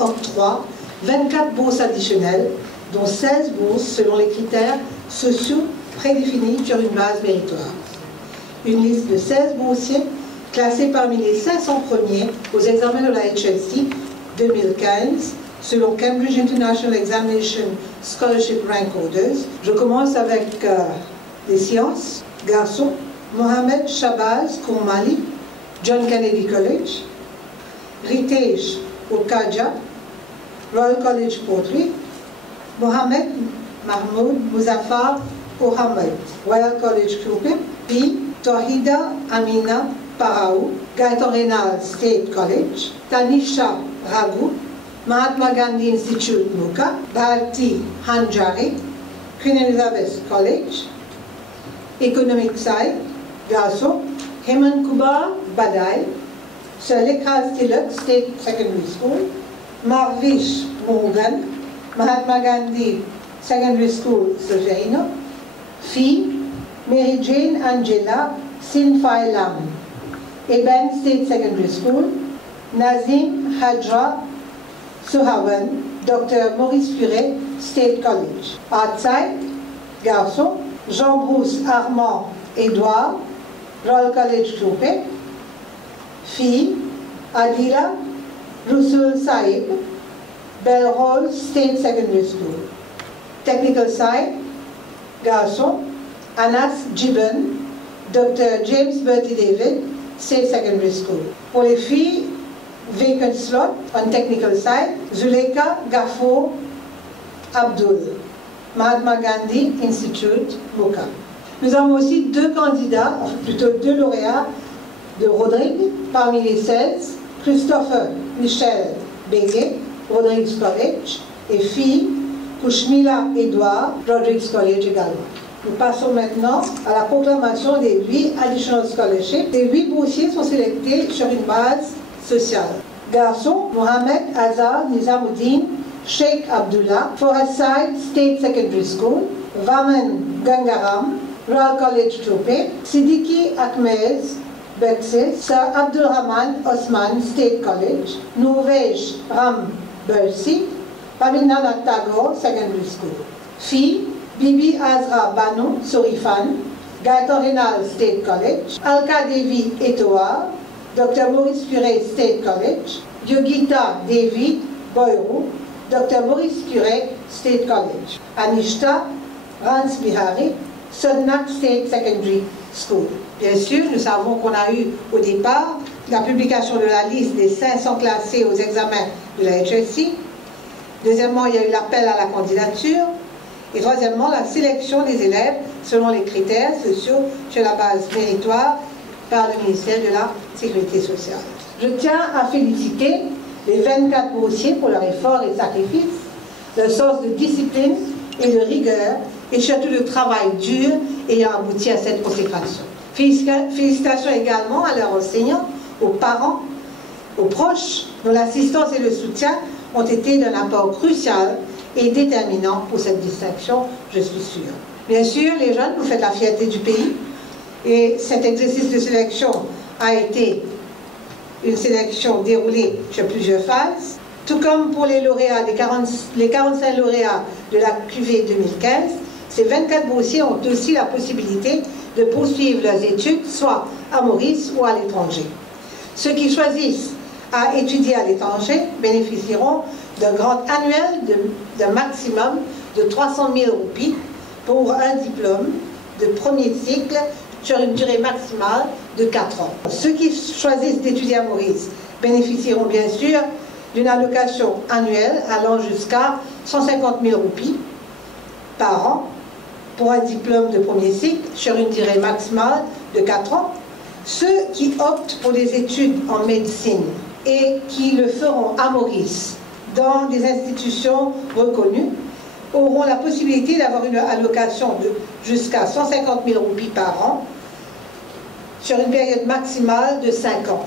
octroie 24 bourses additionnelles, dont 16 bourses selon les critères sociaux prédéfinis sur une base méritoire. Une liste de 16 boursiers classés parmi les 500 premiers aux examens de la HSC 2015 selon Cambridge International Examination Scholarship Rank Orders. Je commence avec les sciences. Garçon, Mohamed Shabazz Koumali, John Kennedy College. Ritesh Urkaja, Royal College Portrait. Mohamed Mahmoud Muzaffar Mohammed, Royal College Kupim. Puis Tawhida Amina Paraou, Gaitan Renal State College. Tanisha Raghu, Mahatma Gandhi Institute Muka. Bharti Hanjari, Queen Elizabeth College. Economic Side, Garçon, Hemant Kumar Badai, Sir Lekha Tilak State Secondary School. Marvish Morgan, Mahatma Gandhi Secondary School, Severino. Fille, Mary Jane Angela Sinfai Lam, Eben State Secondary School. Nazim Hajra Suhawan, Dr. Maurice Furet State College. Outside, Garçon, Jean-Bruce Armand Edouard, Royal College Troupé. Fille, Adila Rusul Saib, Belrose State Secondary School. Technical side, Garçon, Anas Gibbon, Dr. James Bertie David, State Secondary School. Pour les filles, vacant slot on technical side, Zuleika Gafour Abdul, Mahatma Gandhi Institute, Moka. Nous avons aussi deux candidats, plutôt deux lauréats de Rodrigue, parmi les 16, Christopher Michel Béguet, Rodrigues College, et fille, Kushmila Edouard, Rodrigues College également. Nous passons maintenant à la proclamation des 8 additional scholarships. Les 8 boursiers sont sélectés sur une base sociale. Garçon, Mohamed Azhar Nizamuddin Sheikh Abdullah, Forest-Side State Secondary School. Vaman Gangaram, Royal College Troupé. Siddiqui Ahmed Bekse, Sir Abdulrahman Osman State College. Nourvesh Ram Bersi, Rabindranath Tagore Secondary School. Fille, Bibi Azra Banu Sorifan, Gaitan Renal State College. Alka Devi Etoar, Dr. Maurice Furet State College. Yogita Devi Boyru, Dr. Maurice Furet State College. Anishta Rans Bihari, Sodnak State Secondary School. Bien sûr, nous savons qu'on a eu au départ la publication de la liste des 500 classés aux examens de la HSC. Deuxièmement, il y a eu l'appel à la candidature. Et troisièmement, la sélection des élèves selon les critères sociaux sur la base méritoire par le ministère de la Sécurité sociale. Je tiens à féliciter les 24 boursiers pour leur effort et sacrifice, leur sens de discipline et de rigueur, et surtout le travail dur ayant abouti à cette consécration. Félicitations également à leurs enseignants, aux parents, aux proches, dont l'assistance et le soutien ont été d'un apport crucial et déterminant pour cette distinction, je suis sûre. Bien sûr, les jeunes, vous faites la fierté du pays, et cet exercice de sélection a été une sélection déroulée sur plusieurs phases, tout comme pour les lauréats, les 45 lauréats de la QV 2015, ces 24 boursiers ont aussi la possibilité de poursuivre leurs études, soit à Maurice ou à l'étranger. Ceux qui choisissent à étudier à l'étranger bénéficieront d'un grant annuel d'un maximum de 300 000 roupies pour un diplôme de premier cycle sur une durée maximale de 4 ans. Ceux qui choisissent d'étudier à Maurice bénéficieront bien sûr d'une allocation annuelle allant jusqu'à 150 000 roupies par an pour un diplôme de premier cycle sur une durée maximale de 4 ans. Ceux qui optent pour des études en médecine et qui le feront à Maurice dans des institutions reconnues auront la possibilité d'avoir une allocation de jusqu'à 150 000 roupies par an sur une période maximale de 5 ans.